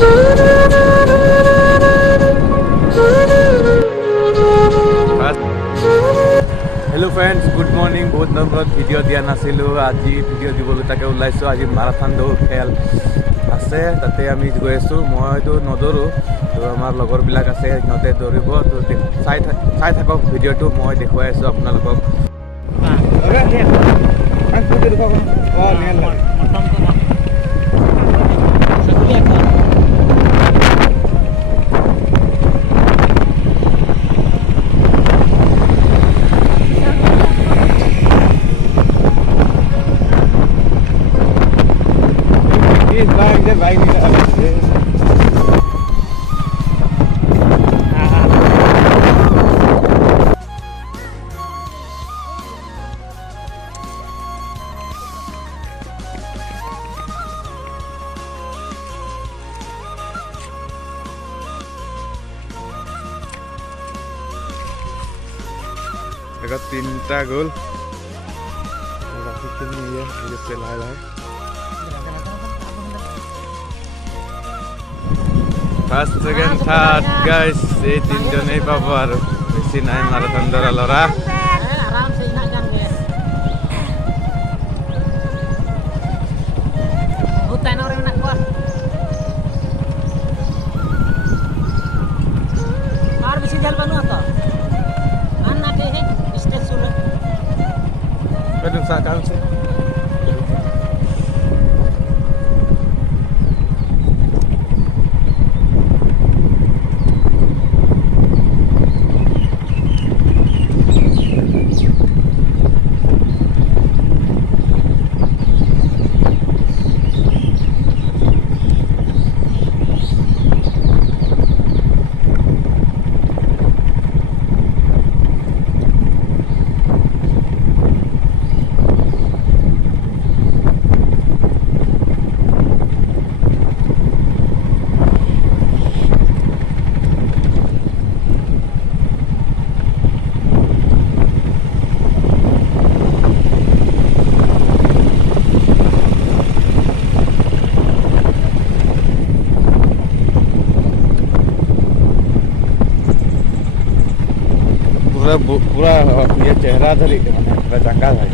Hello friends good morning बहुत दिन video दिया नासिलो आज भिडिओ दिबले ताके ओलाइছো आज माराथन दौड़ खेल আছে তাতে আমি গৈ আছো মইতো নদৌৰো তো আমাৰ লগৰবিলাক আছে সিহঁতে দৌৰিব তো চাই থাকক ভিডিঅ'টো মই দেখুৱাই আছো আপোনালোকক baik ni ada. Dekat tinta gol. Rafiq ni ya, dia selai-lai. First, second, third, guys. Ini tinjau ni bawa baru. Di sini marathon dora lora. Aram se nak kan guys. Hutan orang nak kuat. Ar bisi jal banu atau? Anak deh, stage sulit. Kadang sakal sih. पूरा ये चेहरा धरी पूरा जंगल है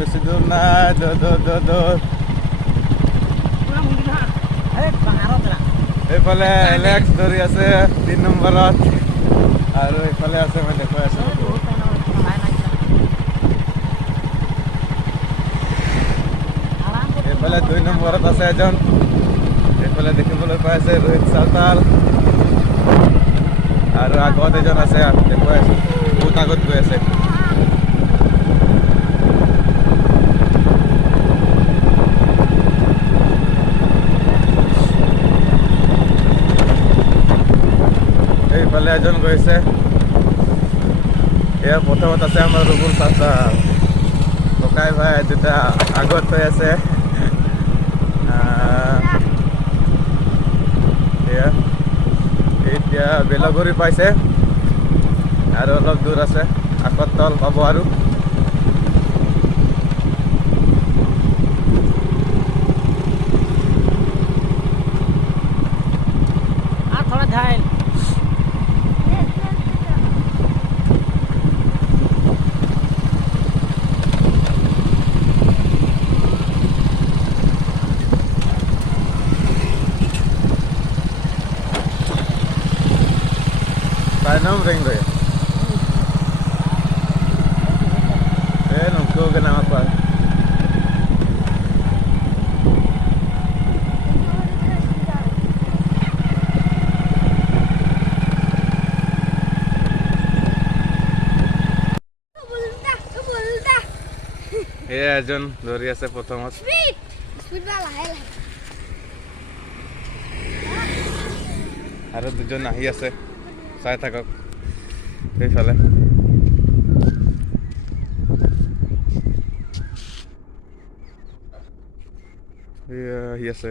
বেশি দূর না দূর এইফালে এলেক্স ধৰি আছে 3 নম্বৰত আৰু এইফালে আছে মই দেখুৱাই আছো এইফালে 2 নম্বৰত আছে এজন এইফালে দেখিবলৈ পাই আছে ৰোহিত চাওতাল আৰু আগত এজন আছে দেখুৱাই আছো বহুত আগত গৈ আছে এইফালে এজন গৈছে এয়া প্ৰথমত আছে আমাৰ ৰুবুল চাচা ককাই ভাই দুটা আগত হৈ আছে এতিয়া বেলগুৰি পাইছে আৰু অলপ দূৰ আছে আকতল পাব আৰু Anong ring rin? Nung ko ganang apa? এজন ধৰি আছে প্ৰথমত আৰু দুজন আহি আছে চাই থাকক সেইফালে আহি আছে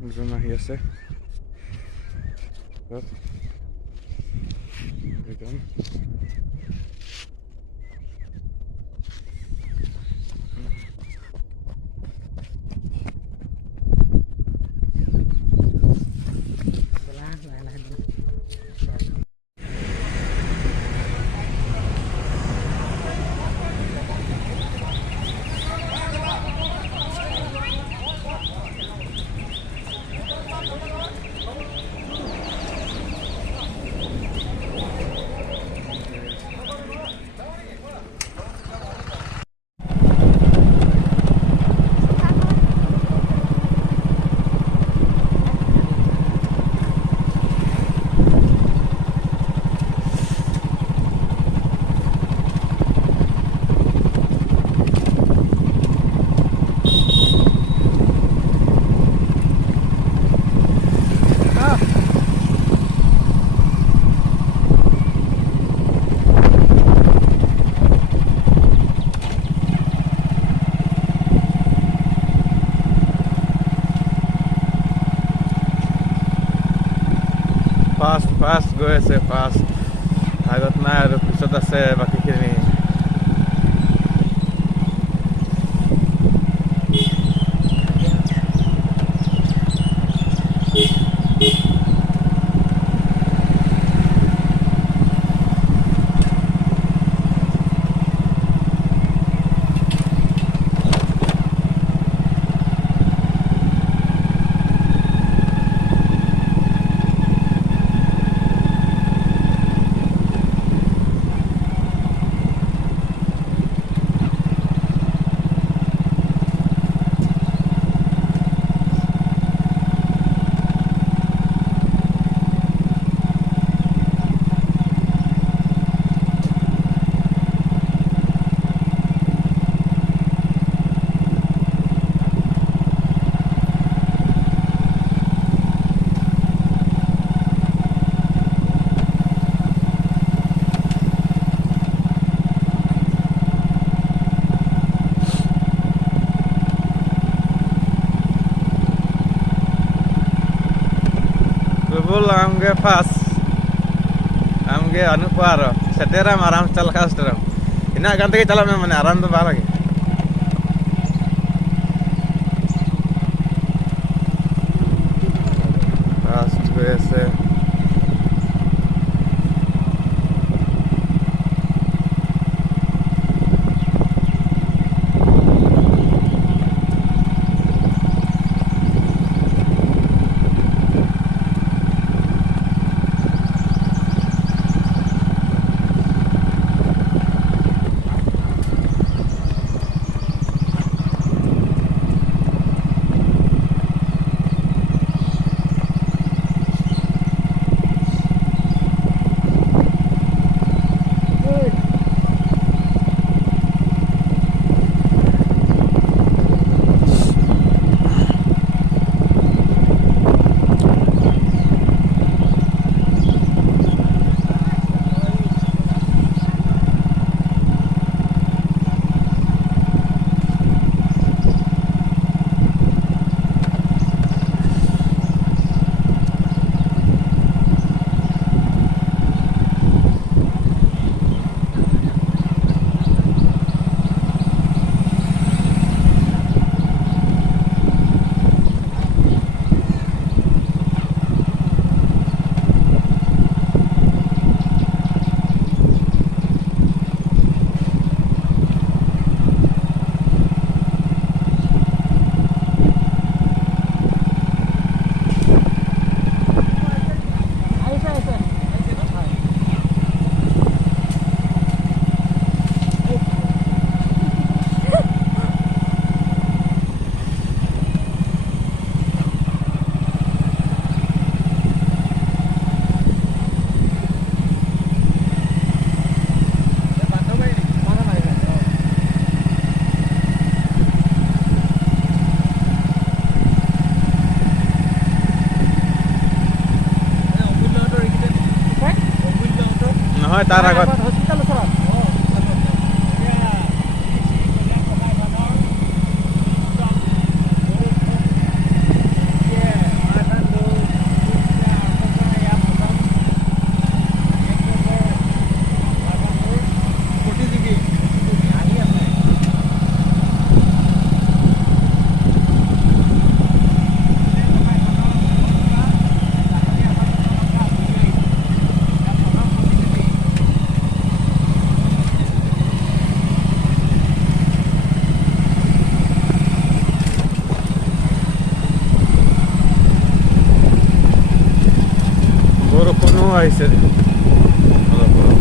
দুজন আহি আছে দুজন ফাষ্ট গৈ আছে ফাষ্ট আগত নাই আৰু পিছত আছে বাকীখিনি Amge pas, amge anu paro, seteram aram chal kasteram. Ina ganti ke chalam mane aram to bala lagi. Fast wese. নহয় তাৰ আগত হস্পিটেল ওচৰত বৰষুণো আহিছে অলপ অলপ।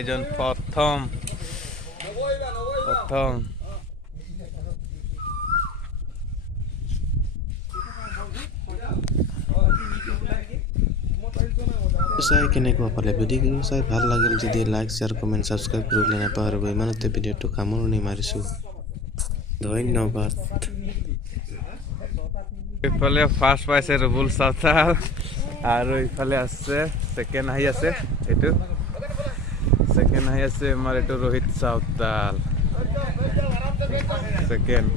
এজন প্ৰথম চাই কেনেকুৱা পালে ভিডিঅ'টো চাই ভাল লাগিল যদি লাইক শ্বেয়াৰ কমেণ্ট ছাবস্ক্ৰাইব কৰিবলৈ নাপাহৰিব ইমানতে ভিডিঅ'টো সামৰণি মাৰিছোঁ ধন্যবাদ ইফালে ফাৰ্ষ্ট পাইছে ৰুবুল চাওতাল আৰু ইফালে আছে ছেকেণ্ড আহি আছে এইটো ছেকেণ্ড আহি আছে আমাৰ এইটো ৰোহিত চাওতাল ছেকেণ্ড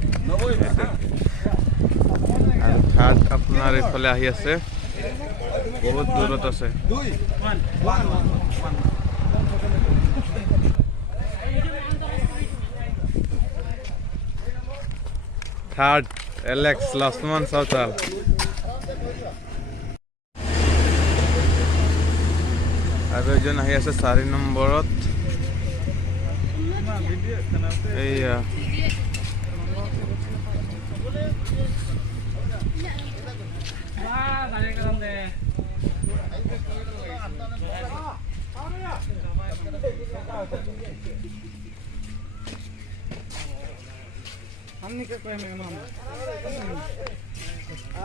আৰু থাৰ্ড আপোনাৰ ইফালে আহি আছে বহুত দূৰত আছে থাৰ্ড এলেক্স লক্ষ্মণ চাওতাল আৰু এজন আহি আছে 4 নম্বৰত এইয়া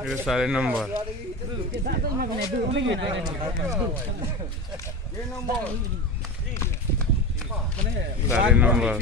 itu 4 nomor 4 nomor